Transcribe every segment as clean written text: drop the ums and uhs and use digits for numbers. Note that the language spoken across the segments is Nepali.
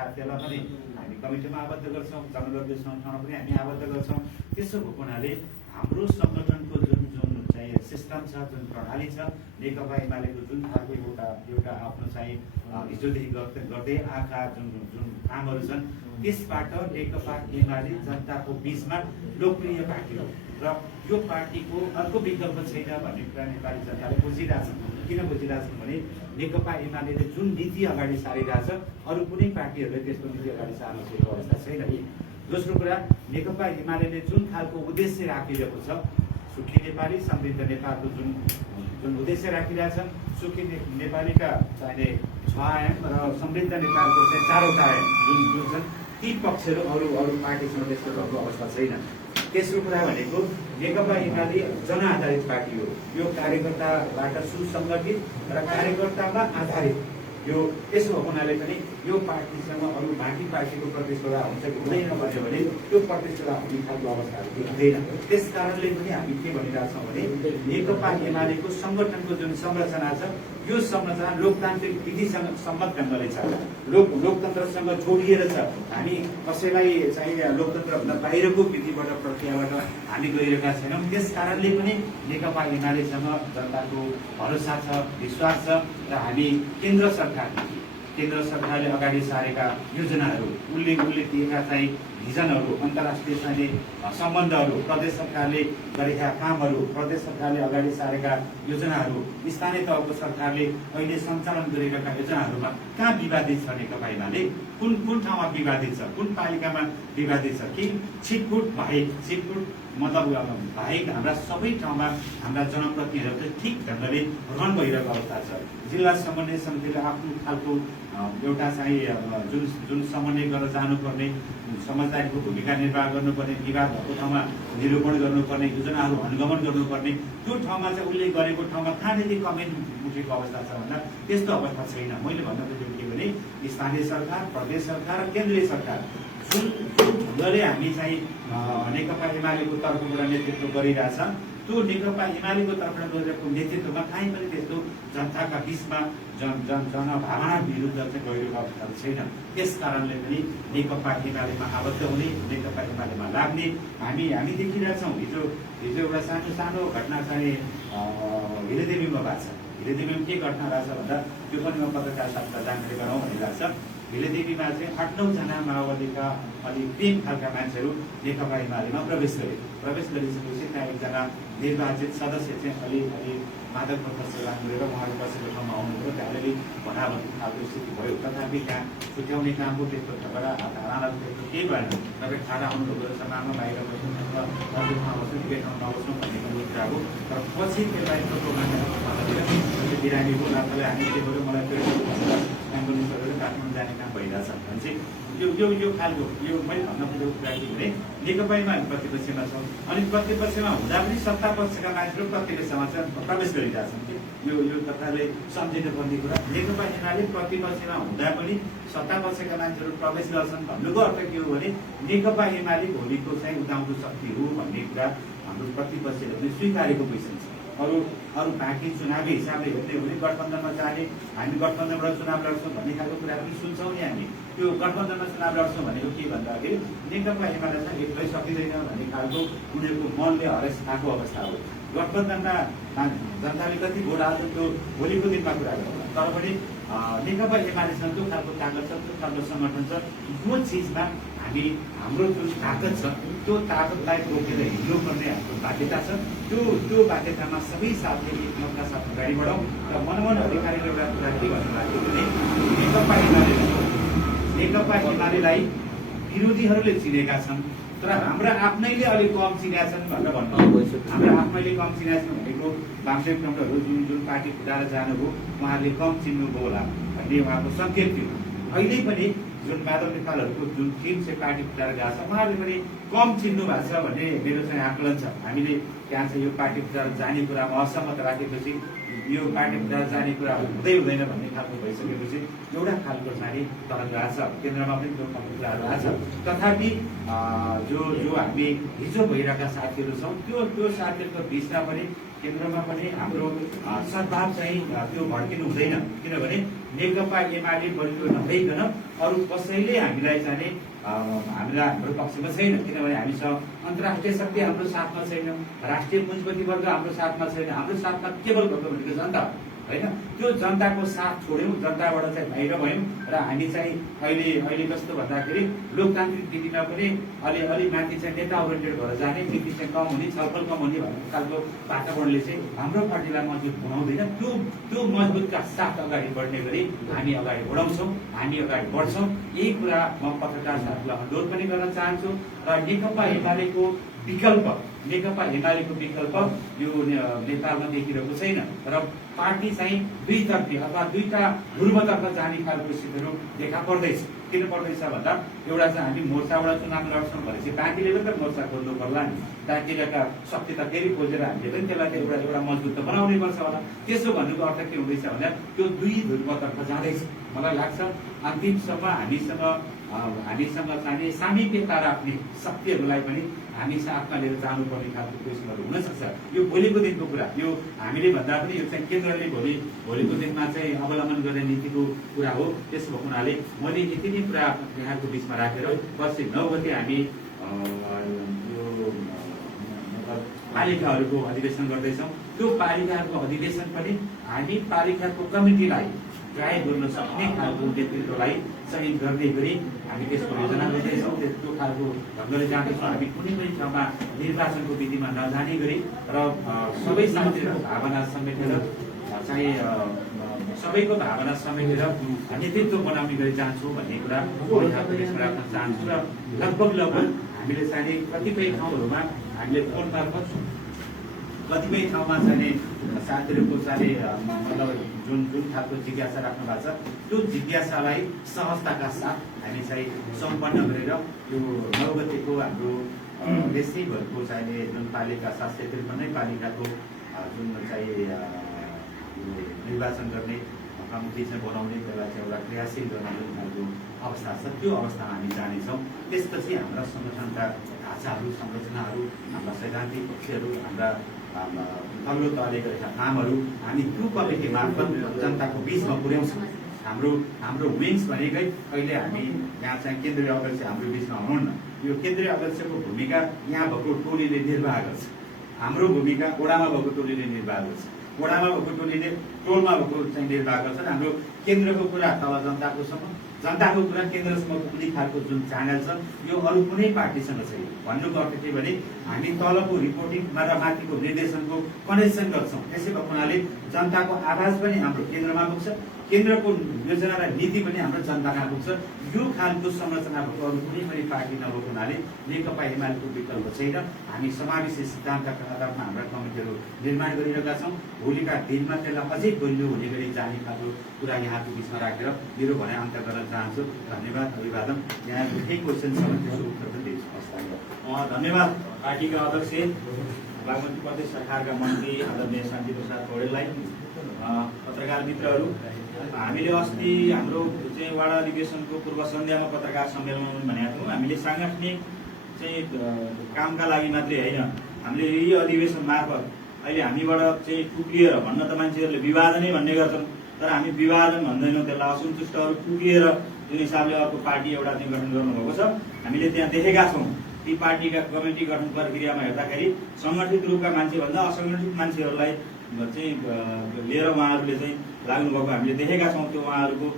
साथीहरूलाई पनि हामी कमिटीमा आबद्ध गर्छौँ, जनविरोधी संस्थानमा पनि हामी आबद्ध गर्छौँ। त्यसो भएको हुनाले हाम्रो सङ्गठनको जुन जुन चाहिँ सिस्टम छ, जुन प्रणाली छ, नेकपा एमालेको जुन खालको एउटा आफ्नो चाहिँ हिजोदेखि गर्दै आएका जुन जुन कामहरू छन्, त्यसबाट नेकपा एमाले जनताको बिचमा लोकप्रिय पार्टी हो र यो पार्टीको अर्को विकल्प छैन भन्ने कुरा नेपाली जनताले बुझिरहेछन्। किन बुझिरहेछन् भने नेकपा एमाले जुन नीति अगाडि सारिरहेछ, अरू कुनै पार्टीहरूले त्यस्तो नीति अगाडि सार्न सकेको अवस्था छैन। दोस्रो कुरा, नेकपा एमाले जुन खालको उद्देश्य राखिरहेको छ, सुखी नेपाली समृद्ध नेपालको जुन उद्देश्य राखिरहेछन्, सुखी नेपालीका चाहिने 6 आयाम र समृद्ध नेपालको चाहिँ 4वटा आयाम जुन छन्, ती पक्षहरू अरू पार्टीसँग त्यस्तो भएको अवस्था छैन। तेस्रो कुरा भनेको नेकपा एमाले जनआधारित पार्टी हो। यो कार्यकर्ताबाट सुसङ्गठित र कार्यकर्तामा आधारित यो यसो हुनाले पनि यो पार्टीसँग अरू बाँकी पार्टीको प्रतिस्पर्धा हुन्छ कि हुँदैन भन्यो भने त्यो प्रतिस्पर्धा हुने खालको अवस्थाहरू देखिँदैन। त्यस कारणले पनि हामी के भनिरहेछौँ भने नेकपा एमालेको सङ्गठनको जुन संरचना छ, यो संरचना लोकतान्त्रिक विधिसँग सम्मत ढङ्गले छ, लोकतन्त्रसँग जोडिएर छ। हामी कसैलाई चाहिँ लोकतन्त्रभन्दा बाहिरको विधिबाट प्रक्रियाबाट हामी गइरहेका छैनौँ। त्यस कारणले पनि नेकपा एमालेसँग जनताको भरोसा छ, विश्वास छ र हामी केन्द्र सरकारले अगाडि सारेका योजनाहरू, उसले दिएका चाहिँ भिजनहरू, अन्तर्राष्ट्रिय चाहिने सम्बन्धहरू, प्रदेश सरकारले गरेका कामहरू, प्रदेश सरकारले अगाडि सारेका योजनाहरू, स्थानीय तहको सरकारले अहिले सञ्चालन गरिरहेका योजनाहरूमा कहाँ विवादित छ नेकपा एमाले? कुन ठाउँमा विवादित छ, कुन पालिकामा विवादित छ कि छिटफुट मतलब बाहेक हाम्रा सबै ठाउँमा हाम्रा जनप्रतिनिधिहरू चाहिँ ठिक ढङ्गले रन भइरहेको अवस्था छ। जिल्ला समन्वय समितिले आफ्नो खालको एउटा चाहिँ जुन समन्वय गरेर जानुपर्ने, समझदारीको भूमिका निर्वाह गर्नुपर्ने, विवाद भएको ठाउँमा निरूपण गर्नुपर्ने, योजनाहरू अनुगमन गर्नुपर्ने, त्यो ठाउँमा चाहिँ उसले गरेको ठाउँमा कहाँनिर कमेन्ट उठेको अवस्था छ भन्दा त्यस्तो अवस्था छैन। मैले भन्न खोजेको के भने स्थानीय सरकार, प्रदेश सरकार र केन्द्रीय सरकार जुन ढङ्गले हामी चाहिँ नेकपा एमालेको तर्फबाट नेतृत्व गरिरहेछ, त्यो नेकपा एमालेको तर्फबाट गरिरहेको नेतृत्वमा काहीँ पनि त्यस्तो जनताका बिचमा जनभावना विरुद्ध चाहिँ गइरहेको अवस्था छैन। त्यस कारणले पनि नेकपा एमालेमा आबद्ध हुने, नेकपा एमालेमा लाग्ने हामी देखिरहेछौँ। हिजो एउटा सानो घटना चाहिँ हिलेदेवीमा भएको छ। हिलेदेवीमा के घटना रहेछ भन्दा त्यो पनि म पत्रकार साथीलाई जानकारी गराउँ भनिरहेको छ। हिलेदेवीमा चाहिँ 8-9 जना माओवादीका अलिक प्रेम खालका मान्छेहरू नेकपा एमालेमा प्रवेश गरिसकेपछि त्यहाँ एकजना निर्वाचित सदस्य चाहिँ अलि मादक पदार्थ सेवन गरेर उहाँहरू बसेको ठाउँमा आउनुभयो। त्यहाँ अलिअलि भनाभन्दी खालको स्थिति भयो। तथापि त्यहाँ छुट्याउने कामको त्यस्तो धारणालाई त्यस्तो केही भएन। तपाईँ खाना आउनुभयो, समानमा बाहिर बस्नु, अर्को ठाउँ बस्नु, एकै ठाउँ नबस्नु भन्ने पनि कुरा हो। तर पछि त्यसलाई बिरामी बोलाले हामी के गर्यो, मलाई त्यो एम्बुलेन्स गरेर काठमाडौँ जाने काम भइरहेछ भने चाहिँ यो खालको यो मैले भन्न खोजेको कुरा के भने नेकपा एमाले प्रतिपक्षमा छ, अनि प्रतिपक्षमा हुँदा पनि सत्ता पक्षका मान्छेहरू प्रतिपक्षमा चाहिँ प्रवेश गरिरहेछन् कि यो तपाईँले सम्झिनुपर्ने कुरा। नेकपा एमाले प्रतिपक्षमा हुँदा पनि सत्ता पक्षका मान्छेहरू प्रवेश गर्छन् भन्नुको अर्थ के हो भने नेकपा एमाले भोलिको चाहिँ उदाउँदो शक्ति हो भन्ने कुरा हाम्रो प्रतिपक्षले पनि स्वीकारेको पोजिसन छ। अरू बाँकी चुनावी हिसाबले हेर्ने हो भने गठबन्धनमा जाने, हामी गठबन्धनबाट चुनाव लड्छौँ भन्ने खालको कुरा पनि सुन्छौँ नि हामी। त्यो गठबन्धनमा चुनाव लड्छौँ भनेको के भन्दाखेरि नेकपा एमाले चाहिँ एक्लै सकिँदैन भन्ने खालको उनीहरूको मनले हरेस खाएको अवस्था हो। गठबन्धनमा जनताले कति भोट हाल्छ त्यो भोलिको दिनमा कुरा गर्छ, तर पनि नेकपा एमालेसँग त्यो खालको ताकत छ, त्यो खालको सङ्गठन छ। यो चिजमा हाम्रो जुन ताकत छ त्यो ताकतलाई रोकेर हिँड्नुपर्ने हाम्रो बाध्यता छ। त्यो बाध्यतामा सबै साथीहरू एकमतका साथ अगाडि बढौँ। र मनमोहन अधिकारीले एउटा कुरा के भन्नुभएको थियो भने नेकपा एमालेलाई विरोधीहरूले चिनेका छन्, तर हाम्रा आफ्नैले अलिक कम चिनेका छन् भनेर भन्नुभयो। हाम्रा आफ्नैले कम चिनेका छन् भनेको वामदेव कमरेडहरू जुन पार्टी फुटाएर जानुभयो उहाँहरूले कम चिन्नुभयो होला भन्ने उहाँको सङ्केत थियो। अहिले पनि जुन माधव नेपालहरूको जुन टिम चाहिँ पार्टी फुटाएर गएको छ उहाँहरूले पनि कम चिन्नु भएको छ भन्ने मेरो चाहिँ आकलन छ। हामीले त्यहाँ चाहिँ यो पार्टी फुटाएर जाने कुरामा असहमत राखेपछि यो पार्टी फुटाएर जाने कुरा हुँदैन भन्ने खालको भइसकेपछि एउटा खालको चाहिँ तरङ्ग आएको छ, केन्द्रमा पनि त्यो खालको कुराहरू आएको छ। तथापि जो हामी हिजो भइरहेका साथीहरू छौँ त्यो साथीहरूको बिचमा पनि केन्द्रमा पनि हाम्रो सद्भाव चाहिँ त्यो भड्किनु हुँदैन। किनभने नेकपा एमाले बलियो नभइकन अरू कसैले हामीलाई चाहिँ हामीलाई हाम्रो पक्षमा छैन। किनभने हामीसँग अन्तर्राष्ट्रिय शक्ति हाम्रो साथमा छैन, राष्ट्रिय पुँजीपति वर्ग हाम्रो साथमा छैन। हाम्रो साथमा केवल भएको भनेको जनता होइन। त्यो जनताको साथ छोड्यौँ, जनताबाट चाहिँ बाहिर भयौँ र हामी चाहिँ अहिले कस्तो भन्दाखेरि लोकतान्त्रिक विधिमा पनि अलि माथि चाहिँ नेता ओरिएन्टेड भएर जाने, नीति चाहिँ कम हुने, छलफल कम हुने भन्ने खालको वातावरणले चाहिँ हाम्रो पार्टीलाई मजबुत बनाउँदैन। त्यो मजबुतका साथ अगाडि बढ्ने गरी हामी अगाडि बढाउँछौँ, हामी अगाडि बढ्छौँ। यही कुरा म पत्रकार साथीलाई अनुरोध पनि गर्न चाहन्छु। र नेकपा एमालेको विकल्प यो नेपालमा देखिरहेको छैन र पार्टी चाहिँ दुईतर्फी अथवा दुईटा ध्रुवतर्फ जाने खालको स्थितिहरू देखा पर्दैछ। किन पर्दैछ भन्दा एउटा चाहिँ हामी मोर्चाबाट चुनाव लड्छौँ भनेपछि बाँकीले पनि त मोर्चा खोज्नु पर्ला नि। बाँकीका शक्ति त फेरि खोजेर हामीले पनि त्यसलाई एउटा मजबुत त बनाउनै पर्छ होला। त्यसो भन्नुको अर्थ के हुँदैछ भने त्यो दुई ध्रुवतर्फ जाँदैछ। मलाई लाग्छ अन्तिमसम्म हामीसँग चाहिने सामिप्यता राख्ने शक्तिहरूलाई पनि हामी साथमा लिएर जानुपर्ने खालको क्वेसनहरू हुनसक्छ। यो भोलिको दिनको कुरा, यो हामीले भन्दा पनि यो चाहिँ केन्द्रले भोलिको दिनमा चाहिँ अवलम्बन गर्ने नीतिको कुरा हो। त्यसो भएको हुनाले मैले यति नै कुरा यहाँको बिचमा राखेर पछि 9 गते हामी यो पालिकाहरूको अधिवेशन गर्दैछौँ। त्यो पालिकाहरूको अधिवेशन पनि हामी पालिकाको कमिटीलाई गाइड गर्न सक्ने खालको नेतृत्वलाई चयन गर्ने गरी हामी त्यसको योजना गर्दैछौँ। त्यो खालको ढङ्गले जाँदैछौँ। हामी कुनै पनि ठाउँमा निर्वाचनको विधिमा नजाने गरी र सबै साथीहरूको भावना समेटेर चाहिँ सबैको भावना समेटेर नेतृत्व बनाउने गरी जान्छौँ भन्ने कुरा यहाँको बिचमा राख्न चाहन्छु। र लगभग हामीले चाहिँ कतिपय ठाउँहरूमा हामीले फोन मार्फत कतिपय ठाउँमा चाहिँ साथीहरूको चाहिँ मतलब जुन खालको जिज्ञासा राख्नु भएको छ त्यो जिज्ञासालाई सहजताका साथ हामी चाहिँ सम्पन्न गरेर यो 9 गतेको हाम्रो देशैभरको चाहिने जुन पालिका 753 पालिकाको जुन चाहिँ निर्वाचन गर्ने कमिटी चाहिँ बनाउने, त्यसलाई चाहिँ एउटा क्रियाशील गर्ने जुन खालको अवस्था छ त्यो अवस्थामा हामी जानेछौँ। त्यसपछि हाम्रा सङ्गठनका ढाँचाहरू, संरचनाहरू, हाम्रा सैद्धान्तिक पक्षहरू, हाम्रा तल्लो तहले गरेका कामहरू हामी त्यो कमिटी मार्फत जनताको बिचमा पुर्याउँछौँ। हाम्रो विङ्स भनेकै अहिले हामी यहाँ चाहिँ केन्द्रीय अध्यक्ष हाम्रो बिचमा हुनुहुन्न। यो केन्द्रीय अध्यक्षको भूमिका यहाँ भएको टोलीले निर्वाह गर्छ। हाम्रो भूमिका वडामा भएको टोलीले निर्वाह गर्छ। वडामा भएको टोलीले टोलमा भएको चाहिँ निर्वाह गर्छन्। हाम्रो केन्द्रको कुरा तल जनताको कुरा केन्द्रसम्म पुग्ने खालको जुन च्यानल छ यो अरू कुनै पार्टीसँग छैन। भन्नुको अर्थ के भने हामी तलको रिपोर्टिङ र माथिको निर्देशनको कनेक्सन गर्छौँ। त्यसै भएको हुनाले जनताको आवाज पनि हाम्रो केन्द्रमा पुग्छ, केन्द्रको योजना र नीति पनि हाम्रो जनतामा पुग्छ। यो खालको संरचना भएको अरू कुनै पनि पार्टी नभएको हुनाले नेकपा एमालेको विकल्प छैन। हामी समावेशी सिद्धान्तका आधारमा हाम्रा कमिटीहरू निर्माण गरिरहेका छौँ। भोलिका दिनमा त्यसलाई अझै बलियो हुने गरी जाने खालको कुरा यहाँको बिचमा राखेर मेरो भनाइ अन्त्य गर्न चाहन्छु। धन्यवाद, अभिवादन। यहाँको केही क्वेसन छ भने त्यसको उत्तर पनि दिन्छु। धन्यवाद पार्टीका अध्यक्ष बागमती प्रदेश सरकारका मन्त्री आदरणीय शान्ति प्रसाद पौडेललाई। पत्रकार मित्रहरू, हामीले अस्ति हाम्रो चाहिँ वाडा अधिवेशनको पूर्व सन्ध्यामा पत्रकार सम्मेलनमा पनि भनेका थियौँ। हामीले सांगठनिक चाहिँ कामका लागि मात्रै होइन, हामीले यही अधिवेशन मार्फत अहिले हामीबाट चाहिँ टुक्रिएर भन्न त मान्छेहरूले विभाजनै भन्ने गर्छन्, तर हामी विभाजन भन्दैनौँ। त्यसलाई असन्तुष्टहरू टुक्रिएर जुन हिसाबले अर्को पार्टी एउटा चाहिँ गठन गर्नुभएको छ, हामीले त्यहाँ देखेका छौँ। ती पार्टीका कमिटी गठन प्रक्रियामा हेर्दाखेरि सङ्गठित रूपका मान्छेभन्दा असङ्गठित मान्छेहरूलाई चाहिँ लिएर उहाँहरूले चाहिँ लाग्नुभएको हामीले देखेका छौँ। त्यो उहाँहरूको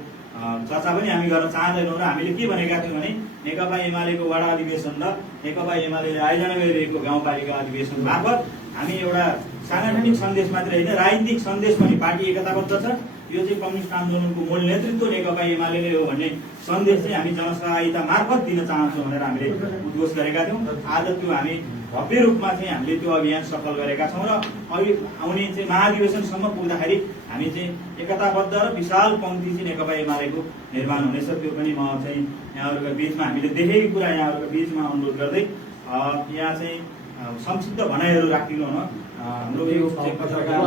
चर्चा पनि हामी गर्न चाहँदैनौँ। र हामीले के भनेका थियौँ भने नेकपा एमालेको वडा अधिवेशन र नेकपा एमाले आयोजना गरिरहेको गाउँपालिका अधिवेशन मार्फत हामी एउटा साङ्गठनिक सन्देश मात्रै होइन, राजनीतिक सन्देश पनि पार्टी एकताबद्ध छ, यो चाहिँ कम्युनिस्ट आन्दोलनको मूल नेतृत्व नेकपा एमाले हो भन्ने सन्देश चाहिँ हामी जनसहभागिता मार्फत दिन चाहन्छौँ भनेर हामीले उद्घोष गरेका थियौँ। आज त्यो हामी भव्य रूपमा चाहिँ हामीले त्यो अभियान सफल गरेका छौँ। र आउने चाहिँ महाधिवेशनसम्म पुग्दाखेरि हामी चाहिँ एकताबद्ध र विशाल पङ्क्ति चाहिँ नेकपा एमालेको निर्माण हुनेछ। त्यो पनि म चाहिँ यहाँहरूका बिचमा हामीले देखेको कुरा यहाँहरूका बिचमा अनुरोध गर्दै यहाँ चाहिँ संक्षिप्त भनाइहरू राखिदिनु हुन। हाम्रो यो पत्रकार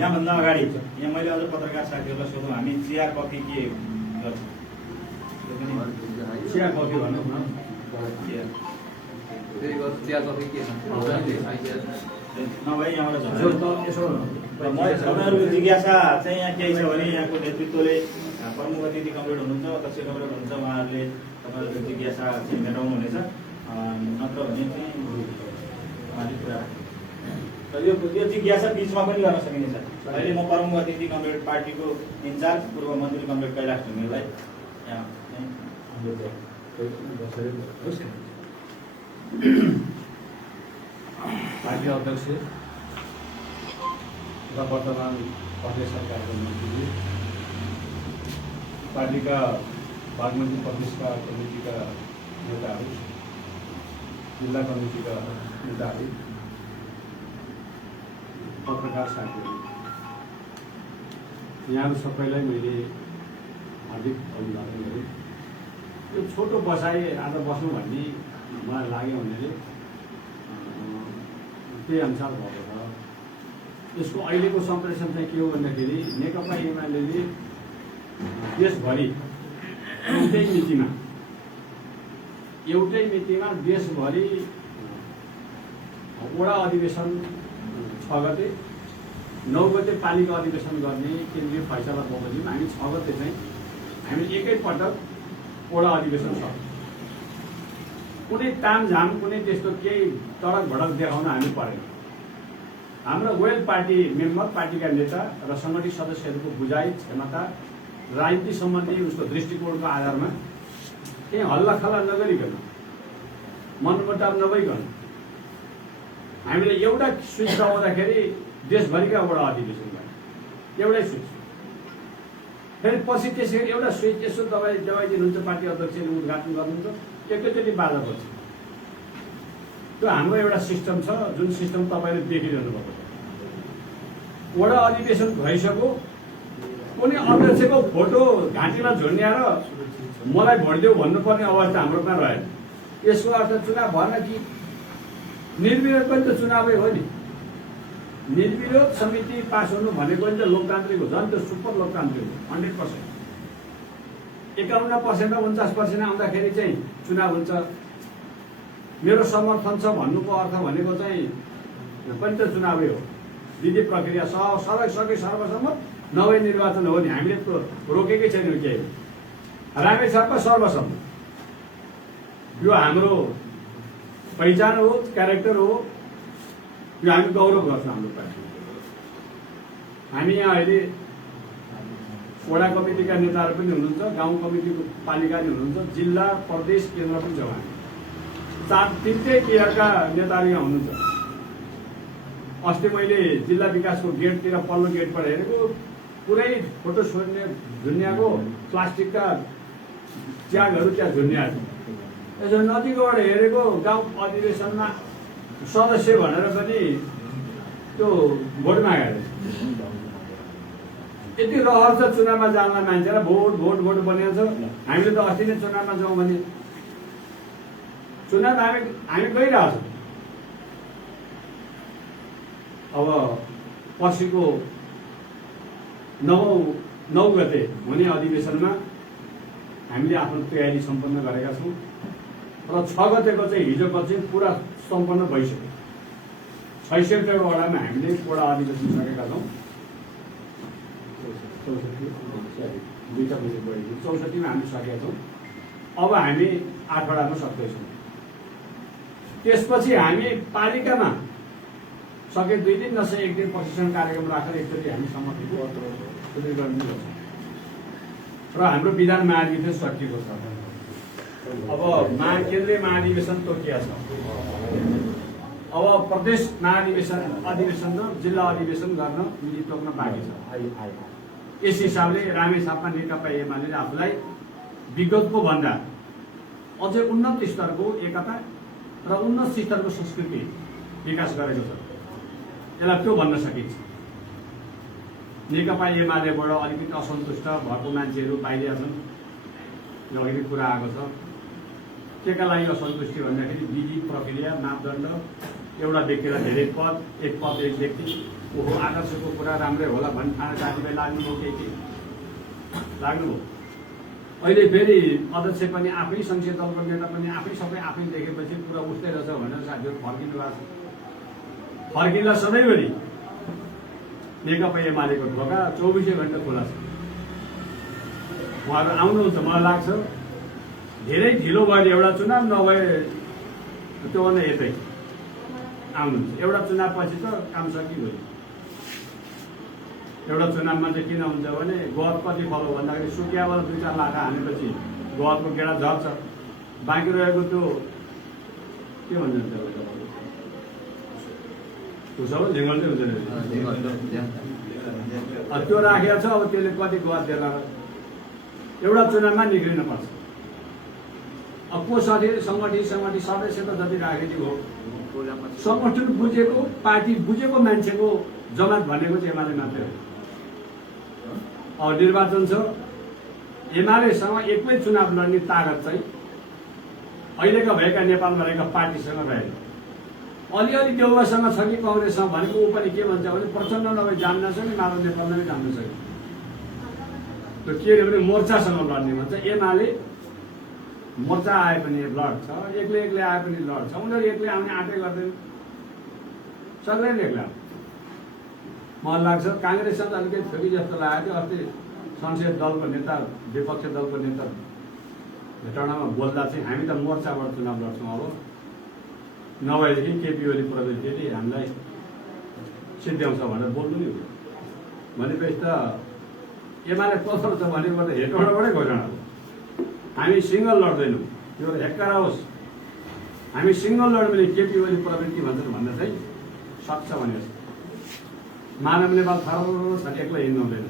यहाँभन्दा अगाडि यहाँ मैले अझ पत्रकार साथीहरूलाई सोधौँ, हामी चिया कफी के गर्छौँ? चिया कफी भन्नु न। चिया कफी के नभए यहाँबाट यसो तपाईँहरूको जिज्ञासा चाहिँ यहाँ केही छ भने यहाँको नेतृत्वले प्रमुख अतिथि कमरेड हुनुहुन्छ, अध्यक्ष कमरेड हुनुहुन्छ, उहाँहरूले तपाईँहरूको जिज्ञासा चाहिँ मेटाउनु हुनेछ। नत्र भने चाहिँ उहाँले कुरा र यो जिज्ञासा बिचमा पनि गर्न सकिनेछ। अहिले म प्रमुख अतिथि कमरेड पार्टीको इन्चार्ज पूर्व मन्त्री कमरेड कैलाश ढुङ्गेललाई यहाँ पार्टी अध्यक्ष र वर्तमान प्रदेश सरकारको मन्त्री, पार्टीका बागमती प्रदेशका कमिटीका नेताहरू, जिल्ला कमिटीका नेताहरू, पत्रकार साथीहरू, यहाँहरू सबैलाई मैले हार्दिक अभिवादन गरेँ। यो छोटो बसाइ आज बसौँ भन्ने मलाई लाग्यो भनेले त्यही अनुसार भएको छ। यसको अहिलेको सम्प्रेषण चाहिँ के हो भन्दाखेरि नेकपा एमाले देशभरि एउटै मितिमा देशभरि वडा अधिवेशन 6 गते, 9 गते पालिका अधिवेशन गर्ने केन्द्रीय फैसला बमोजिम हामी 6 गते चाहिँ हामी एकैपटक वडा अधिवेशन छ। कुनै तामझाम कुनै त्यस्तो केही तडक भडक देखाउन हामी परेन। हाम्रो वेल पार्टी मेम्बर, पार्टीका नेता र सङ्गठित सदस्यहरूको बुझाइ, क्षमता, राजनीति सम्बन्धी उसको दृष्टिकोणको आधारमा केही हल्लाखल्ला नगरिकन, मनमुटाव नभइकन हामीले एउटा स्विच दबाउँदाखेरि देशभरिका वडा अधिवेशन गर्ने एउटै स्विच। फेरि पछि त्यसरी एउटा स्विच यसो दबाइदिनुहुन्छ, पार्टी अध्यक्षले उद्घाटन गर्नुहुन्छ, एकैचोटि बाजा बज्छ। त्यो हाम्रो एउटा सिस्टम छ, जुन सिस्टम तपाईँले देखिरहनु भएको छ। वडा अधिवेशन भइसक्यो, कुनै अध्यक्षको फोटो घाँटीमा झुन्ड्याएर मलाई भोट देऊ भन्नुपर्ने अवस्था हाम्रोमा रहेन। यसको अर्थ चुनाव भएन कि निर्विरोध पनि त चुनावै हो नि। निर्विरोध समिति पास हुनु भनेको पनि त लोकतान्त्रिक हो, झन् त्यो सुपर लोकतान्त्रिक हो। 100%, 51% र 49% आउँदाखेरि चाहिँ चुनाव हुन्छ। मेरो समर्थन छ भन्नुको अर्थ भनेको चाहिँ पनि त चुनावै हो। विधि प्रक्रिया सबै सबै सर्वसम्मत नभए निर्वाचन हो नि। हामीले त रोकेकै छैनौँ केही। रामेछापमा सर्वसम्मत, यो हाम्रो पहिचान हो, क्यारेक्टर हो, यो हामी गौरव गर्छौँ हाम्रो पार्टी। हामी यहाँ अहिले वडा कमिटीका नेताहरू पनि हुनुहुन्छ, गाउँ कमिटीको पालिका पनि हुनुहुन्छ, जिल्ला प्रदेश केन्द्र पनि छौँ हामी। 3 टियरका नेताहरू यहाँ हुनुहुन्छ। अस्ति मैले जिल्ला विकासको गेटतिर पल्लो गेटबाट हेरेको, पुरै फोटो झुन्ड्याएको प्लास्टिकका च्यागहरू त्यहाँ झुन्ड्याएको। यसो नजिकबाट हेरेको गाउँ अधिवेशनमा सदस्य भनेर पनि त्यो भोट मागेको। यति रहर छ चुनावमा जान्ला मान्छेलाई, भोट भोट भोट बनिएको छ। हामीले त अस्ति नै चुनावमा जाउँ भने चुनाव हामी गइरहेको छौँ। अब पर्सिको 9 गते हुने अधिवेशनमा हामीले आफ्नो तयारी सम्पन्न गरेका छौँ र 6 गतेको चाहिँ हिजोको चाहिँ पुरा सम्पन्न भइसक्यो। 66 वडामा हामीले वडा अधिवेशन सकेका छौँ। 64मा हामी सकेका छौँ। अब हामी 8 वडामा सक्दैछौँ। त्यसपछि हामी पालिकामा सके 2 दिन नसके 1 दिन प्रशिक्षण कार्यक्रम राखेर एकचोटि हामी समर्पित गर्छौँ। र हाम्रो विधान महाधिवेशन सकिएको छ। अब केन्द्रीय महाधिवेशन तोकिया छ। अब प्रदेश महाधिवेशन र जिल्ला अधिवेशन गर्न मिति तोक्न बाँकी छ। यस हिसाबले रामेछापमा नेकपा एमाले आफूलाई विगतको भन्दा अझै उन्नत स्तरको एकता र उन्नत स्तरको संस्कृति विकास गरेको छ। यसलाई त्यो भन्न सकिन्छ। नेकपा एमालेबाट अलिकति असन्तुष्ट भएको मान्छेहरू बाहिरिया छन्। यो अघि कुरा आएको छ। केका लागि असन्तुष्टि भन्दाखेरि विधि प्रक्रिया, मापदण्ड, एउटा व्यक्तिलाई धेरै पद, एक पद एक व्यक्ति, ओहो आदर्शको कुरा राम्रै होला भन्ने ठाउँ साथीभाइ लाग्नुभयो, केही लाग्नुभयो। अहिले फेरि अध्यक्ष पनि आफै, संसदीय दलको नेता पनि आफै, सबै आफै देखेपछि कुरा उठ्दै रहेछ भनेर साथीहरू फर्किनु भएको छ। फर्किँदा सधैँभरि नेकपा एमालेको ढोका 24 घण्टा खुला छ। उहाँहरू आउनुहुन्छ, मलाई लाग्छ धेरै ढिलो भयो एउटा चुनाव नभए त्योभन्दा यतै आउनुहुन्छ। एउटा चुनावपछि त काम सकिगयो। एउटा चुनावमा चाहिँ किन हुन्छ भने गहत कति फलो भन्दाखेरि सुकियाबाट 2-4 लाख हानेपछि गहतको गेडा झर्छ। बाँकी रहेको त्यो के भन्छ त्यो झिङ्गल चाहिँ हुँदैन, त्यो राखेको छ। अब त्यसले कति गहत देला र एउटा चुनावमा निक्लिन पर्छ। अब को सङ्गठित सदस्य त जति राखेको हो, सङ्गठन बुझेको पार्टी बुझेको मान्छेको जमात भनेको चाहिँ एमाले मात्रै हो। अब निर्वाचन छ, एमालेसँग एक्लै चुनाव लड्ने तागत चाहिँ अहिलेका भएका नेपालमा रहेका पार्टीसँग रहेन। अलिअलि देउवासँग छ कि कङ्ग्रेससँग भनेको ऊ पनि के भन्छ भने प्रचण्ड नभए जान्न सक्ने, माधव नेपालमा नै जान्न सक्ने। त्यो के अरे भने मोर्चासँग लड्ने भन्छ। एमाले मोर्चा आए पनि लड्छ, एक्लै आए पनि लड्छ। उनीहरू एक्लै आउने आँटै गर्दैन, सक्दैन एक्लै। मलाई लाग्छ काङ्ग्रेससँग अलिकति छोरी जस्तो लागेको थियो। अस्ति संसदीय दलको नेता, विपक्षी दलको नेता भेटौँडामा बोल्दा चाहिँ हामी त मोर्चाबाट चुनाव लड्छौँ, अब नभएदेखि केपी ओली प्रवृत्तिले हामीलाई सिद्ध्याउँछ भनेर बोल्नु नि भनेपछि त एमाले कस्तो छ भनेको त हेटौँडाबाटै घोषणा हो। हामी सिङ्गल लड्दैनौँ, यो हेक्कार होस्, हामी सिङ्गल लड्यो भने केपी ओली प्रवृत्ति भन्छन् भन्दा चाहिँ सक्छ भने मानव नेपाल थर छ, एक्लै हिँड्नु हुँदैन।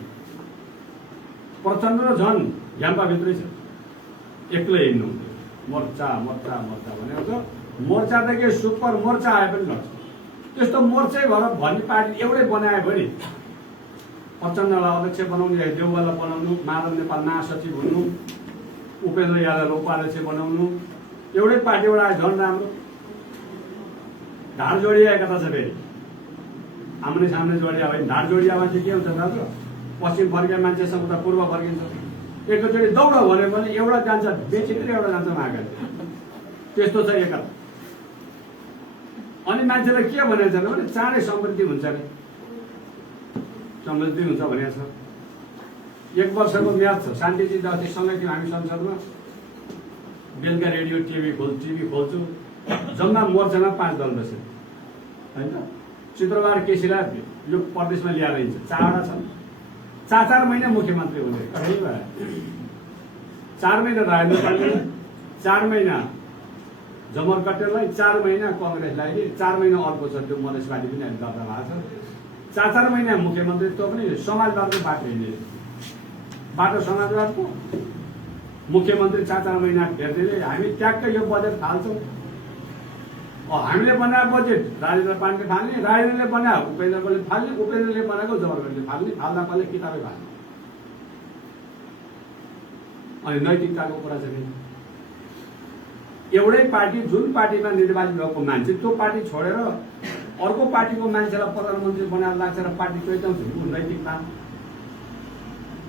प्रचण्ड र झन् झ्याम्पाभित्रै छ, एक्लै हिँड्नु हुँदैन। मोर्चा भनेको छ। मोर्चा त के सुपर मोर्चा आए पनि लड्छ। त्यस्तो मोर्चै भएर भन्ने पार्टी एउटै बनायो भने प्रचण्डलाई अध्यक्ष बनाउनु, देउवालाई बनाउनु, माधव नेपाल महासचिव हुनु, उपेन्द्र यादवलाई उपाध्यक्ष बनाउनु, एउटै पार्टीबाट आए झन् राम्रो। ढाड जोडिएको त छ फेरि, आम्ने सामने जोडिया भयो। ढाड जोडियामा चाहिँ के हुन्छ दाजु, पश्चिम फर्किया मान्छेसँग त पूर्व फर्किन्छ। एकैचोटि दौड भने पनि एउटा जान्छ बेचिएर एउटा जान्छ मागा, त्यस्तो छ एका। अनि मान्छेलाई के भनेको छ भने चाँडै समृद्धि हुन्छ अरे, समृद्धि हुन्छ भनेको छ। 1 वर्षको म्याद छ। शान्तिजी अस्ति सँगै थियौँ हामी संसदमा, बेलुका रेडियो टिभी खोल्छु, जम्मा मोर्चामा 5 दल बसे होइन। शुक्रबार केसीलाई यो प्रदेशमा ल्याएर हिँड्छ, 4वटा छन्। 4 महिना मुख्यमन्त्री हुने, 4 महिना राजेन्द्र पाण्डेलाई, 4 महिना जमर कटेललाई, 4 महिना कङ्ग्रेसलाई, 4 महिना अर्को छ त्यो मधेसवादी पनि अहिले दर्ता भएको छ। 4 महिना मुख्यमन्त्री त्यो पनि समाजवादको बाटो हिँड्ने, बाटो समाजवादको। मुख्यमन्त्री 4 महिना फेर्दै हामी ट्याक्कै यो बजेट फाल्छौँ। हामीले बनाएको बजेट राजेन्द्र पाण्डे फाल्ने, राजेन्द्रले बनायो उपेन्द्रले फाल्ने, उपेन्द्रले बनाएको जबरजस्ती फाल्ने, फाल्दा कसले किताबै फाल्ने। अनि नैतिकताको कुरा छ कि एउटै पार्टी, जुन पार्टीमा निर्वाचित भएको मान्छे त्यो पार्टी छोडेर अर्को पार्टीको मान्छेलाई प्रधानमन्त्री बनाएर लाग्छ र पार्टी चैताउँछ, नैतिकता।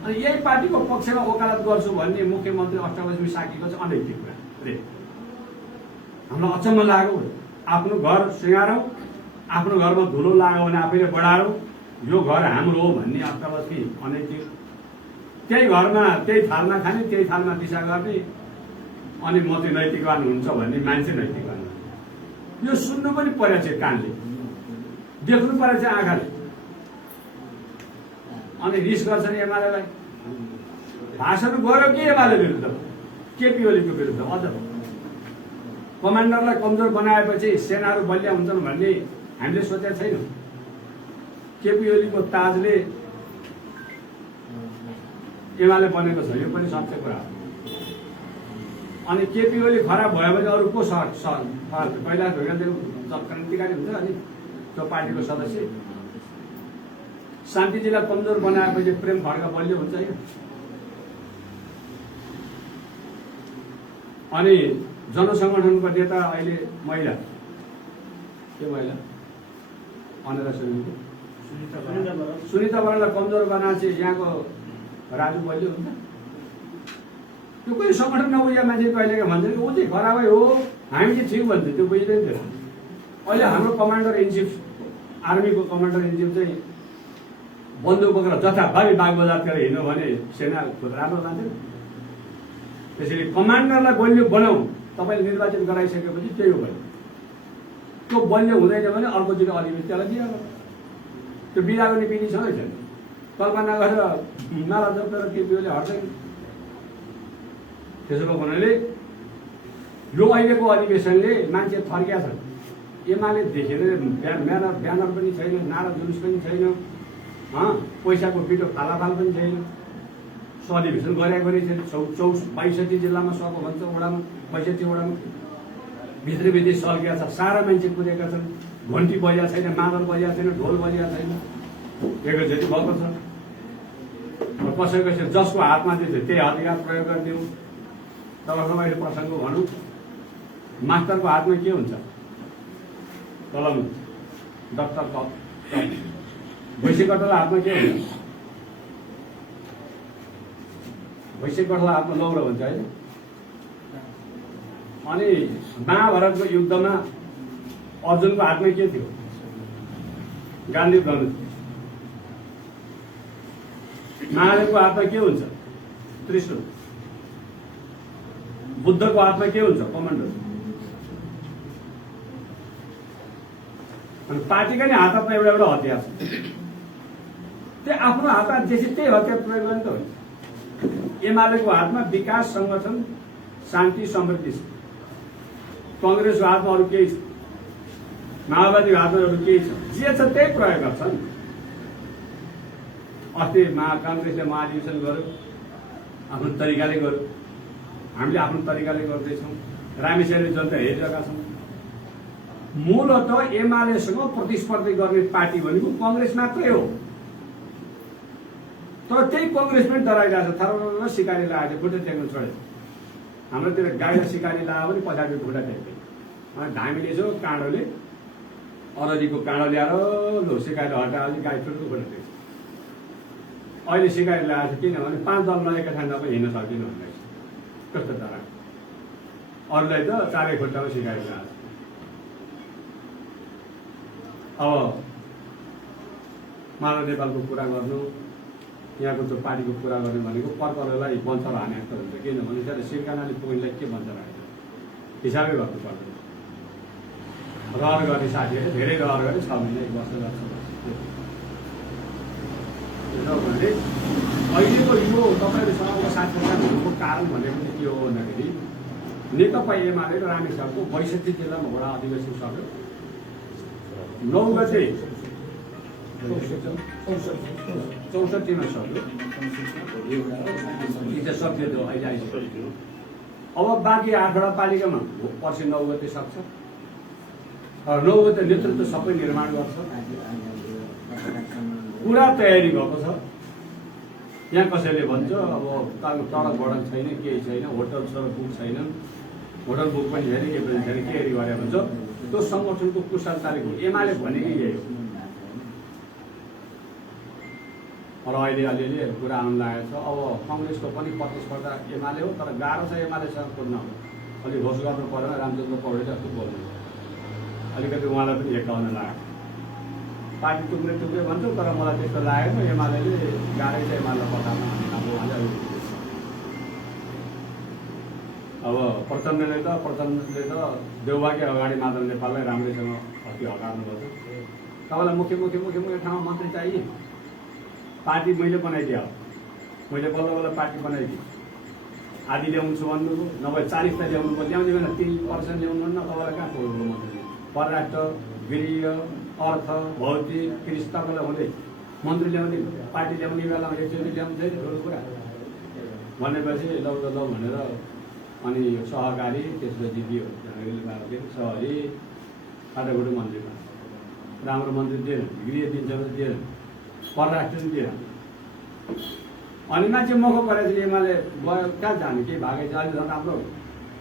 अनि यही पार्टीको पक्षमा वकालत गर्छु भन्ने मुख्यमन्त्री अष्टवैश्वी साकीको चाहिँ अनैतिक कुरा रे। हामीलाई अचम्म लाग्यो। आफ्नो घर सिँगारौँ, आफ्नो घरमा धुलो लाग्यो भने आफैले बढारौँ, यो घर हाम्रो हो भन्ने अष्टवैश्वी अनैतिक। त्यही घरमा त्यही थालमा खाने, त्यही थालमा दिशा गर्ने, अनि म चाहिँ नैतिकवान हुन्छ भन्ने मान्छे नैतिकवान। यो सुन्नु पनि परेको छ कानले, देख्नु परेको छ आँखाले। अनि रिस गर्छन् एमालेलाई। भाषण गऱ्यो कि एमाले विरुद्ध, केपी ओलीको विरुद्ध। अझ कमान्डरलाई कमजोर बनाएपछि सेनाहरू बलिया हुन्छन् भन्ने हामीले सोचेका छैनौँ। केपी ओलीको ताजले एमाले बनेको छ, यो पनि सत्य कुरा हो। अनि केपी ओली खराब भयो भने अरू को पहिला क्रान्तिकारी हुन्छ, अनि त्यो पार्टीको सदस्य। शान्तिजीलाई कमजोर बनाएपछि प्रेम खड्का बलियो हुन्छ होइन। अनि जनसङ्गठनको नेता अहिले महिला, के महिला भनेर सुनिता बराललाई कमजोर बनाएपछि यहाँको राजु बलियो हुन्छ। त्यो कोही सङ्गठन नबुझेको मान्छे कहिलेका भन्छ कि ऊ चाहिँ खराबै हो, हामी चाहिँ ठिक भन्छ, त्यो बुझ्दैन थियो। अहिले हाम्रो कमान्डर इन चिफ आर्मीको कमान्डर इन चिफ चाहिँ बन्दुक बोकेर जथाभावी बागबजारतिर हिँड्यो भने सेना राम्रो जान्थ्यो। त्यसैले कमान्डरलाई बलियो बनाऊ। तपाईँले निर्वाचित गराइसकेपछि त्यही हो भने त्यो बलियो हुँदैन भने अर्कोतिर अलिकति त्यसलाई दिएर त्यो बिदा गर्ने विधि छँदै छैन। कल्पना गरेर नाला जपेर केपीओले हट्दैन। त्यसो हुनाले यो अहिलेको अधिवेशनले मान्छे थर्किया छन्। एमाले देखेर ब्यानर पनि छैन, नारा जुलुस पनि छैन, पैसाको पिठो फालाफाल पनि छैन। अधिवेशन गरे छैन। 62 जिल्लामा सको भन्छ, वडामा 65 वडामा भित्री सल्किया छ। सारा मान्छे कुदेका छन्। घन्टी बजिया छैन, मादल बजिया छैन, ढोल बजिया छैन, एकैचोटि भएको छ। कसै जसको हातमा चाहिँ त्यही अधिकार प्रयोग गरिदिउँ। तपाईँको मैले प्रसङ्ग भनौँ, मास्टरको हातमा के हुन्छ? कलम। डाक्टरको भैँसीकटालाई हातमा के हुन्छ? भैँसीकटालाई हातमा लौरो हुन्छ होइन। अनि महाभारतको युद्धमा अर्जुनको हातमा के थियो? गान्धी धनुष। महादेवको हातमा के हुन्छ? त्रिशूल। बुद्धको हातमा के हुन्छ? कमान्डर। अनि पार्टीका नै हातमा एउटा हतियार छ। त्यो आफ्नो हातमा जेसी त्यही हतियार प्रयोग गर्ने त होइन। एमालेको हातमा विकास, संगठन, शान्ति, समृद्धि छ। कङ्ग्रेसको हातमा अरू केही छ? माओवादीको हातमा अरू केही छ? जे छ त्यही प्रयोग गर्छन्। अस्ति काङ्ग्रेसले महाधिवेशन गर्यो, आफ्नो तरिकाले गर्यो। हामीले आफ्नो तरिकाले गर्दैछौँ। रामेश्वरी जनता हेरिरहेका छौँ। मूलत एमालेसँग प्रतिस्पर्धी गर्ने पार्टी भनेको कङ्ग्रेस मात्रै हो। तर त्यही कङ्ग्रेस पनि डराइरहेको छ। थर सिकारी लगाएको खुट्टा टेक्न छोड्यो। हाम्रोतिर गाईलाई सिकारी लगायो भने पछाडि खुट्टा टेक्दैन। अनि धामीले यसो काँडोले अरजीको काँडो ल्याएर लो सिकारी हटाएपछि गाई ठुलो खुट्टा टेक्छ। अहिले सिकारी लगाएको छ किनभने 5 दलमा एकै ठाउँमा पनि हिँड्न सक्दिनँ भन्दैछ। कस्तो डरा। अरूलाई त चारै खुट्टामा सिकारी लगाएको छ। अब मानव नेपालको कुरा गर्नु, यहाँको त्यो पार्टीको कुरा गर्नु भनेको पर्करलाई बन्चर हाने जस्तो हुन्छ। किनभने त्यहाँ सिर्कानाले पोइन्टलाई के बन्चर हान्छ हिसाबै गर्नु पर्दैन। रहर गर्ने साथीहरूले धेरै रहर गरे 6 महिना 1 वर्ष लाग्छ। भने अहिलेको यो तपाईँहरूसँगको साथीभाइ हुनुको कारण भनेको चाहिँ के हो भन्दाखेरि नेकपा एमाले र रामेछापको 62 जिल्लामा वडा अधिवेशन सक्यो। 9 गते 64मा सक्यो। सक्यो त्यो अहिले आइसक्यो। अब बाँकी 8वटा पालिकामा पर्सि 9 गते सक्छ। 9 गते नेतृत्व सबै निर्माण गर्छ। पुरा तयारी भएको छ। यहाँ कसैले भन्छ अब तडक भडक छैन, केही छैन, होटल बुक छैन, होटल बुक पनि छैन, के पनि छैन, के गरे भन्छ। त्यो सङ्गठनको कुशलताले एमाले भनेकै यही हो। र अहिले अलिअलि कुरा आउनु लागेको छ। अब कङ्ग्रेसको पनि प्रतिस्पर्धा एमाले हो, तर गाह्रो छ एमालेसँग कुद्न। अलिक होस गर्नु परेन। रामचन्द्र पौडेल जस्तो बोल्नु अलिकति उहाँलाई पनि हेकाउन लाग्यो। पार्टी टुक्रे भन्छौँ, तर मलाई त्यस्तो लागेको एमाले गाह्रै छ एमालेलाई पठाउन। अब प्रचण्डले त देउबाकी अगाडि माधव नेपाललाई राम्रैसँग अस्ति हटाउनुभएको छ। तपाईँलाई मुख्य ठाउँमा मन्त्री चाहिए। पार्टी मैले बनाइदिएँ। मैले बल्ल पार्टी बनाइदिएँ। आधी ल्याउँछु भन्नुभयो, नभए 40 त ल्याउनु पर्यो। ल्याउने बेला 3% ल्याउनु न तपाईँलाई कहाँ पुग्नु मन्त्री? परराष्ट्र, गृह, अर्थ, भौतिक, कृषि तपाईँलाई हुँदै मन्त्री ल्याउने, पार्टी ल्याउने बेलामा एकचोटि ल्याउँछ ठुलो कुरा भनेपछि लौ भनेर अनि सहकारी, त्यसपछि दियो सहरी खाटाखुटो मन्त्रीमा राम्रो मन्त्री दिएन। गृह दिन्छ दिएन, परराष्ट्र पनि दिएन। अनि मान्छे मौका परेपछि एमाले गयो कहाँ जाने, के भागै छ। अहिले झन् राम्रो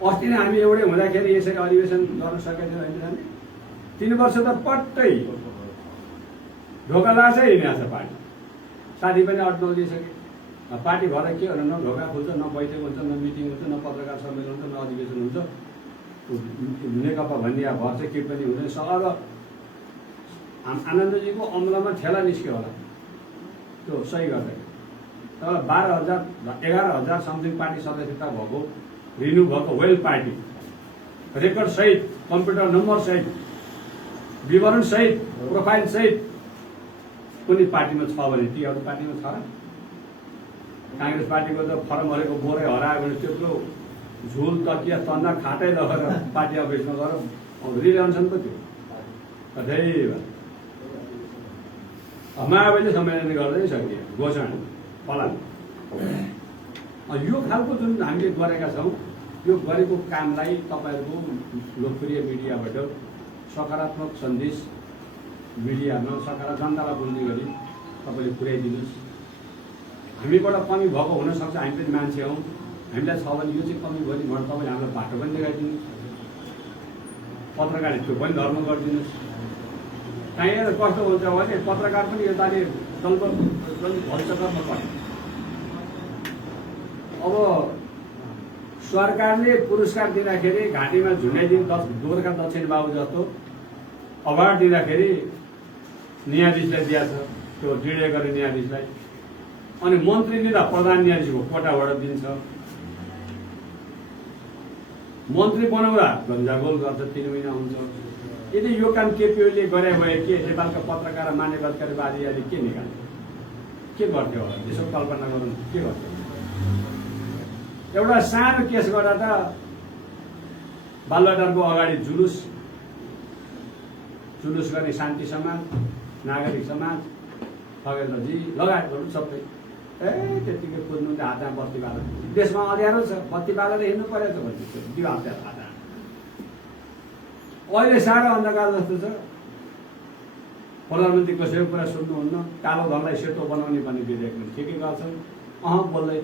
अस्ति नै हामी एउटै हुँदाखेरि यसरी अधिवेशन गर्न सकेको थियौँ होइन। 3 वर्ष त पट्टै ढोका लाग्छ हिँडेको छ पार्टी। साथी पनि अड्काउ दिइसके। पार्टी भएर के हो न ढोका खुल्छ, न बैठक हुन्छ, न मिटिङ हुन्छ, न पत्रकार सम्मेलन हुन्छ, न अधिवेशन हुन्छ। नेकपा भन्ने भर चाहिँ के पनि हुँदैन। अब आनन्दजीको अमलामा ठेला निस्क्यो होला त्यो सही गर्दै। तर 12,000 11,000 समथिङ पार्टी सदस्यता भएको रिन्यू भएको वेल पार्टी रेकर्ड सहित कम्प्युटर नम्बर सहित विवरण सहित प्रोफाइल सहित कुनै पार्टीमा छ भने ती अरू पार्टीमा छ र? काङ्ग्रेस पार्टीको त फर्महरूको बोरै हरायो भने त्यत्रो झुल तकिया तन्दा खाटै लगेर पार्टी अफिसमा गएर रिजनसन पो थियो कतै मायावतीले सम्मेलन गर्दै सकियो घोषणा फलान। यो खालको जुन हामीले गरेका छौँ यो गरेको कामलाई तपाईँहरूको लोकप्रिय मिडियाबाट सकारात्मक सन्देश मिडियामा जनतालाई बुझ्ने गरी तपाईँले पुर्याइदिनुहोस्। हामीबाट कमी भएको हुनसक्छ, हामी पनि मान्छे हौँ, हामीलाई छ भने यो चाहिँ कमी भयो भने तपाईँले हामीलाई बाटो पनि देखाइदिनुहोस्, पत्रकारले त्यो पनि धर्म गरिदिनुहोस्। कहीँ कस्तो हुन्छ भने पत्रकार पनि यताले भविष्यकरमा पर्ने। अब सरकारले पुरस्कार दिँदाखेरि घाँटीमा झुन्डाइदिनु गोर्खा दक्षिण बाबु जस्तो अवार्ड दिँदाखेरि न्यायाधीशलाई दिएको छ, त्यो निर्णय गर्ने न्यायाधीशलाई। अनि मन्त्री दिँदा प्रधान न्यायाधीशको कोटाबाट दिन्छ। मन्त्री बनाउँदा गन्जागोल गर्छ, 3 महिना हुन्छ। यदि यो काम केपी ओलीले गरे भए के नेपालका पत्रकार मानवाधिकारवादीले के निकाल्थ्यो, के गर्थ्यो होला? यसो कल्पना गर्नु, के गर्थ्यो? एउटा सानो केस गर्दा त बालुवाटारको अगाडि जुलुस गर्ने शान्ति समाज, नागरिक समाज, खगेन्द्रजी लगायतहरू सबै त्यतिकै कुद्नु हातमा बत्ती बालेर देशमा अँध्यारो छ, बत्ती बालेर हिँड्नु परेको छ भन्ने दियो हात। अहिले साह्रो अन्धकार जस्तो छ। प्रधानमन्त्री कसैको कुरा सुन्नुहुन्न, कालो धनलाई सेतो बनाउने भन्ने विधेयकले ठिकै गर्छ, बोल्दै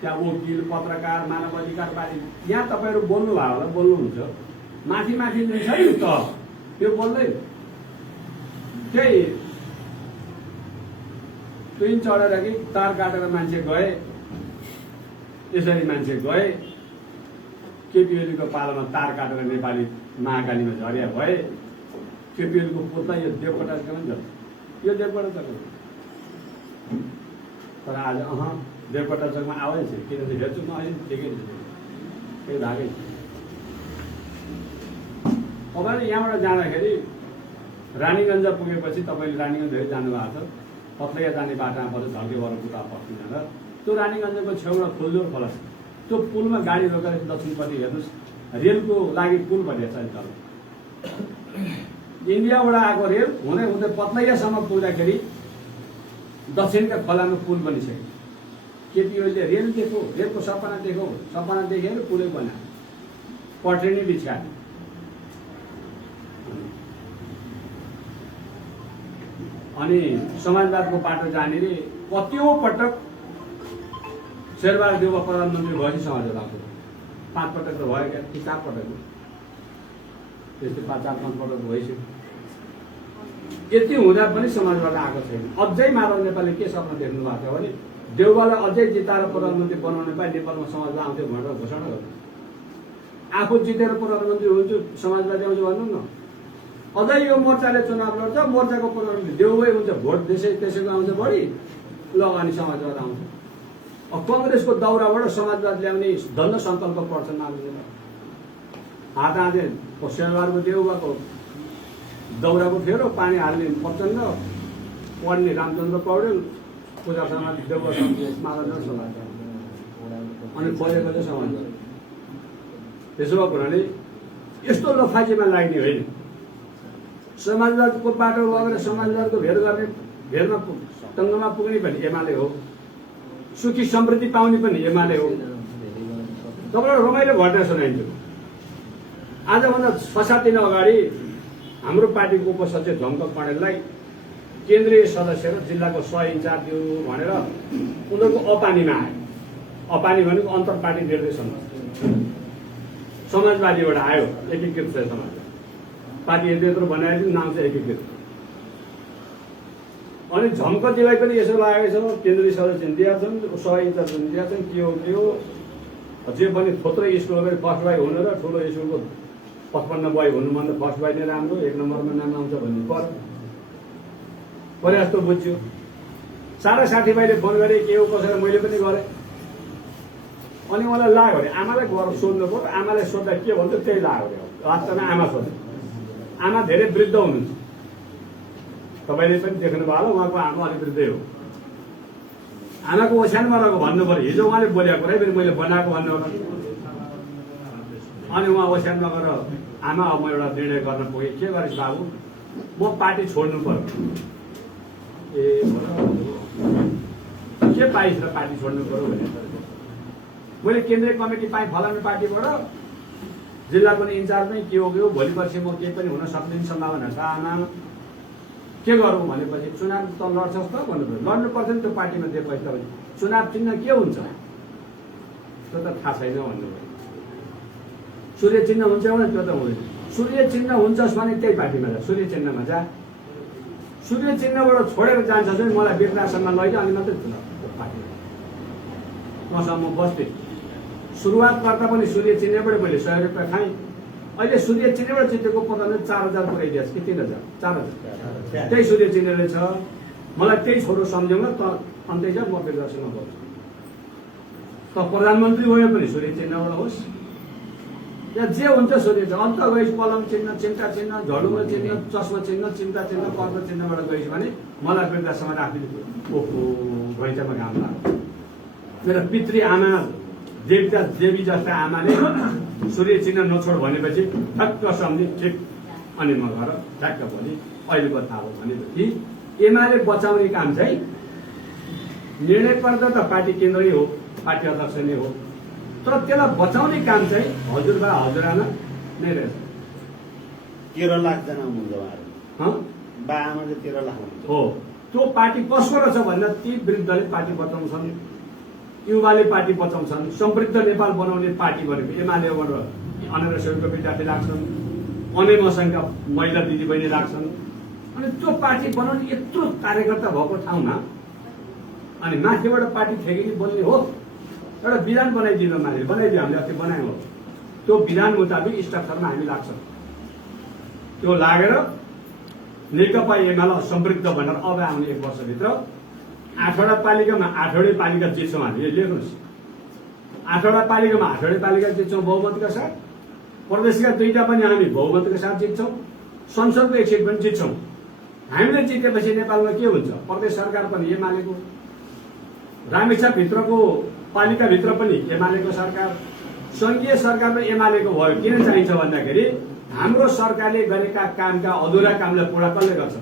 त्यहाँ वकिल पत्रकार मानव अधिकारवादी यहाँ तपाईँहरू बोल्नुभयो होला, बोल्नुहुन्छ, माथि जुन छ नि त त्यो बोल्दै त्यही ट्रेन चढेर कि तार काटेर मान्छे गए, यसरी मान्छे गए। केपी ओलीको पालामा तार काटेर नेपाली महाकालीमा झर्या भए। केपी ओलीको पुत्ला यो देवकोटाको पनि झर्छ, यो देवकोटा चक्र। तर आज देवकोटा चकमा आउँदैछ, किनभने हेर्छु म अहिले ठिकै त्यही भागै। तपाईँले यहाँबाट जाँदाखेरि रानीगञ्ज पुगेपछि तपाईँले रानीगञ्ज जानुभएको छ, पत्लैया जाने बाटामा पर्छ, झल्केबाट पुरा पर्छ। त्यो रानीगञ्जको छेउमा फुलजोर खोला छ, त्यो पुलमा गाडी रोकेर दक्षिणपट्टि हेर्नुहोस्, रेलको लागि पुल बनिएको छ। तल इन्डियाबाट आएको रेल हुँदै हुँदै पत्लैयासम्म पुग्दाखेरि दक्षिणका खोलामा पुल बनिसक्यो। केपी ओलीले रेल देखो, रेलको सपना देखो, सपना देखेर पुलै बनायो, पट्रेनी बिछ्यायो। अनि समाजवादको बाटो जाने रे कतिौं पटक शेरबहादुर देउवा प्रधानमन्त्री भएपछि समाजवाद आएको 5 पटक त भयो क्या, 4 पटक त्यस्तै 4-5 पटक भइसक्यो। यति हुँदा पनि समाजवाद आएको छैन। अझै माधव नेपालले के सपना देख्नु भएको छ भने देउवालाई अझै जिताएर प्रधानमन्त्री बनाउने पाए नेपालमा समाजवाद आउँथ्यो भनेर घोषणा गर्नु। आफू जितेर प्रधानमन्त्री हुन्छु समाजवादी आउँछ भन्नु न। अझै यो मोर्चाले चुनाव लड्छ, मोर्चाको प्रधानमन्त्री देउवै हुन्छ, भोट त्यसैको आउँछ बढी, ल अनि समाजवाद आउँछ। अब कङ्ग्रेसको दौराबाट समाजवाद ल्याउने दण्ड सङ्कल्प पर्छ मान्छेले। हात हाते शेरबहादुर देउवाको दौराको फेरो पानी हाल्ने प्रचण्ड, पढ्ने रामचन्द्र पौडेल, पूजा समाज देउवा माधव समाज, अनि पढेको चाहिँ समाजवाद। त्यसो भएको हुनाले यस्तो लफाजीमा लाग्ने होइन। समाजवादको बाटो लगेर समाजवादको भेद गर्ने, भेदमा टङ्गमा पुग्ने पनि एमाले हो, सुखी समृद्धि पाउने पनि एमाले हो। तपाईँलाई रमाइलो घटना सुनाइन्छु। आजभन्दा 6-7 दिन अगाडि हाम्रो पार्टीको उपसचिव झम्क पणेललाई केन्द्रीय सदस्य र जिल्लाको सह-इन्चार्ज दियो भनेर उनीहरूको अपानीमा आयो। अपानी भनेको अन्तर पार्टी निर्देशन समाजवादीबाट आयो, एकीकृत छ समाजवादी पार्टी यत्रो बनाएर नाम चाहिँ एकीकृत। अनि झम्कजीलाई पनि यसो लागेको छ, केन्द्रीय सदस्य दिएका छन्, सह-इन्चार्ज दिएका छन्, के हो जे पनि थोत्रै स्कुलमा फर्स्ट भाइ हुनु र ठुलो स्कुलको 55 बॉय हुनुभन्दा फर्स्ट बॉय नै राम्रो, 1 नम्बरमा नाम आउँछ भन्ने परे जस्तो बुझ्यो। सारा साथीभाइले फोन गरे के हो कसरी, मैले पनि गरेँ। अनि मलाई लाग्यो भने आमालाई गएर सोध्नु पर्यो, आमालाई सोद्धा के भन्छ त्यही लाग्यो अरे। वास्तवमा आमा सोध्नु, आमा धेरै वृद्ध हुनुहुन्छ, तपाईँले पनि देख्नु भयो होला, उहाँको आमा अलिक वृद्धै हो। आमाको ओछ्यानमा रहेको भन्नु पर्यो, हिजो उहाँले बोलेको कुरा फेरि मैले बनाएको भन्नु होला। अनि उहाँ ओछ्यानमा गएर आमा अब म एउटा निर्णय गर्न पुगेँ, के गरेस् बाबु, म पार्टी छोड्नु पर्यो। ए के पाइस् र पार्टी छोड्नु पर्यो भने मैले केन्द्रीय कमिटी पाएँ फलानु पार्टीबाट, जिल्ला पनि इन्चार्जमै के हो भोलि पर्सि म केही पनि हुन सक्ने सम्भावना छ। आमा के गरौँ भनेपछि चुनाव त लड्छस् त भन्नु पर्यो। लड्नु पर्छ नि त्यो पार्टीमा दिए पैसा भने चुनाव चिन्ह के हुन्छ त्यो त थाहा छैन भन्नुभयो। सूर्य चिन्ह हुन्छ भने त्यो त हुँदैन। सूर्य चिन्ह हुन्छस् भने त्यही पार्टीमा जा, सूर्य चिन्हमा जा। सूर्य चिन्हबाट छोडेर जान्छ भने मलाई वृद्धाश्रममा लैजा, अनि मात्रै चुनाव पार्टीमा मसँग म बस्थेँ। सुरुवात गर्दा पनि सूर्य चिन्हबाट मैले 100 रुपियाँ खाएँ। अहिले सूर्य चिन्हबाट जितेको पता नै 4000 पुऱ्याइदिएस् कि 3000, 4000 त्यही सूर्य चिन्हले छ। मलाई त्यही छोरो सम्झाउन त अन्तै जा, म वृद्धाश्रममा बस्छु। त प्रधानमन्त्री भयो पनि सूर्य चिन्हबाट होस् या जे हुन्छ सूर्य चिन्ह। अन्त गइस कलम चिन्ह, चिन्ता चिन्ह, झडुमा चिन्ह, चस्मा चिन्ह, चिन्ता चिन्ह, कर्म चिन्हबाट गइस भने मलाई वृद्धाश्रममा राखिदिनु। ओहो घैँचामा घाम लाग्यो। मेरो पितृ आमा देवता देवी जस्ता आमाले सूर्य चिन्ह नछोड भनेपछि ठक्क सम्झि ठिक। अनि म गएर ठ्याक्क भोलि अहिलेको थाहा हो भनेपछि एमाले बचाउने काम चाहिँ निर्णय पर्दा त पार्टी केन्द्र नै हो, पार्टी अध्यक्ष नै हो, तर त्यसलाई बचाउने काम चाहिँ हजुरबा हजुरआमा नै रहेछ। 13 लाख जना हुनुहुन्छ उहाँहरू, बा आमा चाहिँ 13 लाख हुनुहुन्छ हो। त्यो पार्टी कसको रहेछ भन्दा ती वृद्धले पार्टी बचाउँछन्, युवाले पार्टी बचाउँछन्, समृद्ध नेपाल बनाउने पार्टी भनेको एमालेबाट 1100 विद्यार्थी राख्छन्, अनेमसङ्ख्या महिला दिदीबहिनी राख्छन्। अनि त्यो पार्टी बनाउने यत्रो कार्यकर्ता भएको ठाउँमा अनि माथिबाट पार्टी ठेकेरी बोल्ने हो। एउटा विधान बनाइदिनु मान्छे बनाइदियो, हामीले अस्ति बनायौँ। त्यो विधान मुताबिक स्ट्रक्चरमा हामी लाग्छौँ। त्यो लागेर नेकपा एमाले समृद्ध भनेर अब आउने 1 वर्षभित्र 8वटा पालिकामा 8वटै पालिका जित्छौँ हामीले। लेख्नुहोस्, 8वटा पालिकामा 8वटै पालिका जित्छौँ बहुमतका साथ। प्रदेशका 2टा पनि हामी बहुमतका साथ जित्छौँ। संसदको 1 सिट पनि जित्छौँ। हामीले जितेपछि नेपालमा के हुन्छ, प्रदेश सरकार पनि एमालेको, रामेछापभित्रको पालिकाभित्र पनि एमालेको सरकार, संघीय सरकारमा एमालेको भयो। किन चाहिन्छ भन्दाखेरि हाम्रो सरकारले गरेका कामका अधुरा कामलाई पूरा कसले गर्छ,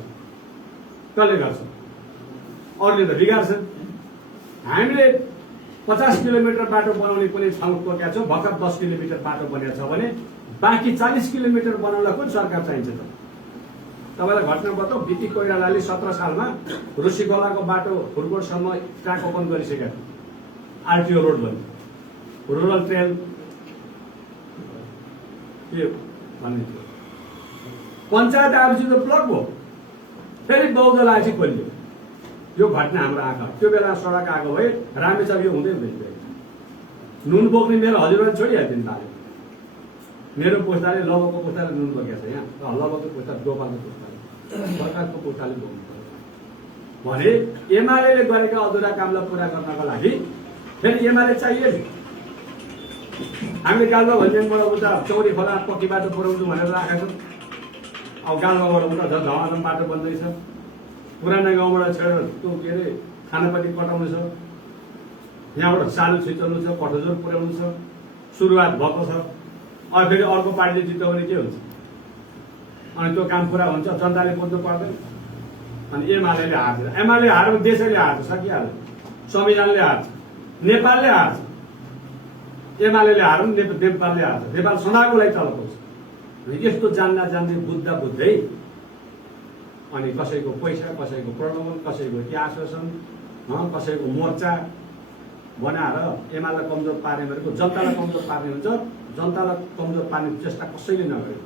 कसले गर्छ, अरूले त बिगार्छन्। हामीले 50 किलोमिटर बाटो बनाउने कुनै ठाउँ तोकेका छौँ, भर्खर 10 किलोमिटर बाटो बनेको छ भने बाँकी 40 किलोमिटर बनाउनलाई कुन सरकार चाहिन्छ त? तपाईँलाई घटना बताऊ, बिटी कोइरालाले 17 सालमा रुसीगोलाको बाटो फुलकोटसम्म ट्र्याक ओपन गरिसकेका, आरटीओ रोड भन्ने रुरल ट्रेन के भन्ने थियो। पञ्चायत आएपछि त ब्लक भयो, फेरि बौद्ध लाएपछि खोलियो। यो घटना हाम्रो आँखा। त्यो बेला सडक आएको भए रामेछाप यो हुँदै हुँदैन। नुन बोक्ने मेरो हजुरबाले छोडिहाल्थ्यो नि ताले। मेरो पुस्ताले लबको पुस्ताले नुन बोकेको छ यहाँ, लबको पुस्ता दोकानको पुस्ताले, सरकारको पुस्ताले बोक्नु पर्यो भने एमाले गरेका अधुरा कामलाई पूरा गर्नका लागि फेरि एमाले चाहियो नि। हामीले गाल्बा भन्ज्याङबाट उता चौरी खोला पक्की बाटो पुऱ्याउँछु भनेर राखेका छौँ। अब गाल्बाबाट उता झन् धमाधम बाटो बन्दैछ। पुरानो गाउँबाट छेडेर त्यो के अरे खानापट्टि कटाउनु छ, यहाँबाट सालु छिचल्नु छ, कठोजोर पुर्याउनु छ, सुरुवात भएको छ। अब फेरि अर्को पार्टीले जित्यो भने के हुन्छ? अनि त्यो काम पुरा हुन्छ, जनताले बुझ्नु पर्दैन। अनि एमाले हार्छ, एमाले हार्यो भने देशैले हार्छ, सकिहाल्यो। संविधानले हार्छ, नेपालले हार्छ। एमाले हार्यो भने नेपालले हार्छ, नेपाल सदाको लागि चलाउँछ। यस्तो जान्दा जान्दै बुझ्दा बुझ्दै अनि कसैको पैसा, कसैको प्रलोभन, कसैको के आश्वासन, कसैको मोर्चा बनाएर एमालेलाई कमजोर पार्ने भनेको जनतालाई कमजोर पार्ने हुन्छ। जनतालाई कमजोर पार्ने चेष्टा कसैले नगरेको।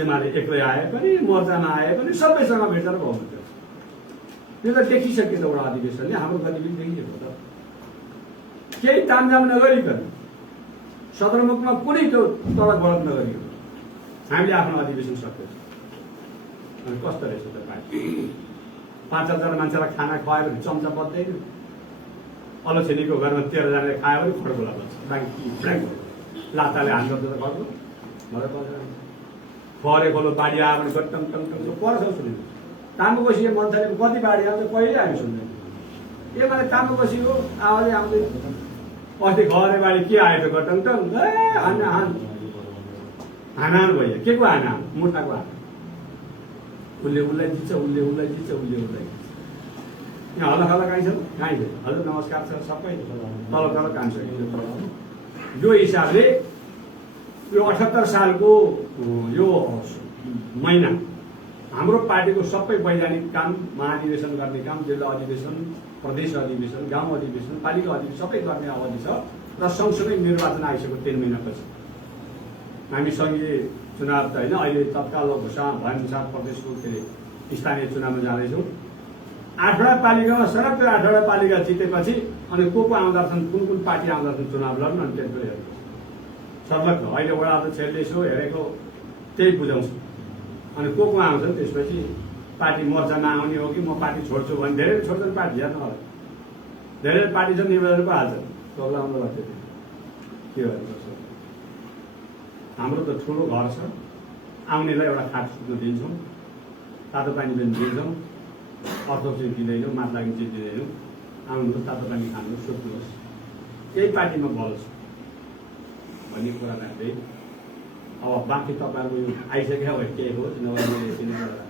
एमाले एक्लै आए पनि, मोर्चामा आए पनि सबैसँग भेटेर भयो। त्यो त देखिसकेको एउटा अधिवेशनले हाम्रो गतिविधि देखिएको त। केही तामझाम नगरिकन सदरमुखमा कुनै त्यो तल गलत नगरियो हामीले आफ्नो अधिवेशन सक्यो अनि कस्तो रहेछ त पार्टी 5,000 मान्छेलाई खाना खुवायो भने चम्चा बज्दैन अलछेनीको घरमा 13 जनाले खायो भने खड्गोला बज्छ बाँकी लाताले हान्छ त खड्गो मलाई बजेर फरे खोलो बाढी आयो भने गट्टङ टङ टङ पर्छ सुन्नु ताम्बु बसी मन्थले कति बाढी आउँछ कहिले हामी सुन्दैन ए मलाई ताम्बु बसी हो आउँदै आउँदै अस्ति घरे बाढी के आयो त गट्टङ टङ ए हान भयो के को हाना मुर्ताको हान उसले उसलाई जित्छ उसलाई जित्छ उसलाई यहाँ हल्ला खल्ला कहीँ छ कहीँ छ हजुर नमस्कार छ सबै तल काम छ यो हिसाबले यो 78 सालको यो महिना हाम्रो पार्टीको सबै वैधानिक काम महाधिवेशन गर्ने काम जिल्ला अधिवेशन प्रदेश अधिवेशन गाउँ अधिवेशन पालिका अधिवेशन सबै गर्ने अवधि छ र सँगसँगै निर्वाचन आइसक्यो 3 महिनापछि हामी सङ्घीय चुनाव त होइन अहिले तत्काल घोषणा भएअनुसार प्रदेशको स्थानीय चुनावमा जाँदैछौँ 8वटा पालिकामा सडक 8वटा पालिका जितेपछि अनि को आउँदा छन् कुन पार्टी आउँदा छन् चुनाव लड्न अनि त्यसले हेर्नु सर्लक्क अहिले वडा अध्यक्षहरूले यसो हेरेको त्यही बुझाउँछ अनि को आउँछन् त्यसपछि पार्टी मोर्चामा आउने हो कि म पार्टी छोड्छु भने धेरै छोड्छन् पार्टी हेर्नु होला धेरै पार्टी छ निर्वाचन पो हाल्छ चलाउनु लाग्थ्यो के गर्नु हाम्रो त ठुलो घर छ आउनेलाई एउटा खाट सुत्न दिन्छौँ तातो पानी पनि दिन्छौँ अर्थो चाहिँ दिँदैनौँ मात लागि चाहिँ दिँदैनौँ आउनुहोस् तातो पानी खानुहोस् सुत्नुहोस् यही पार्टीमा बल छ भन्ने कुरा राख्दै अब बाँकी तपाईँहरूको यो आइसक्यो भने केही होस् नभए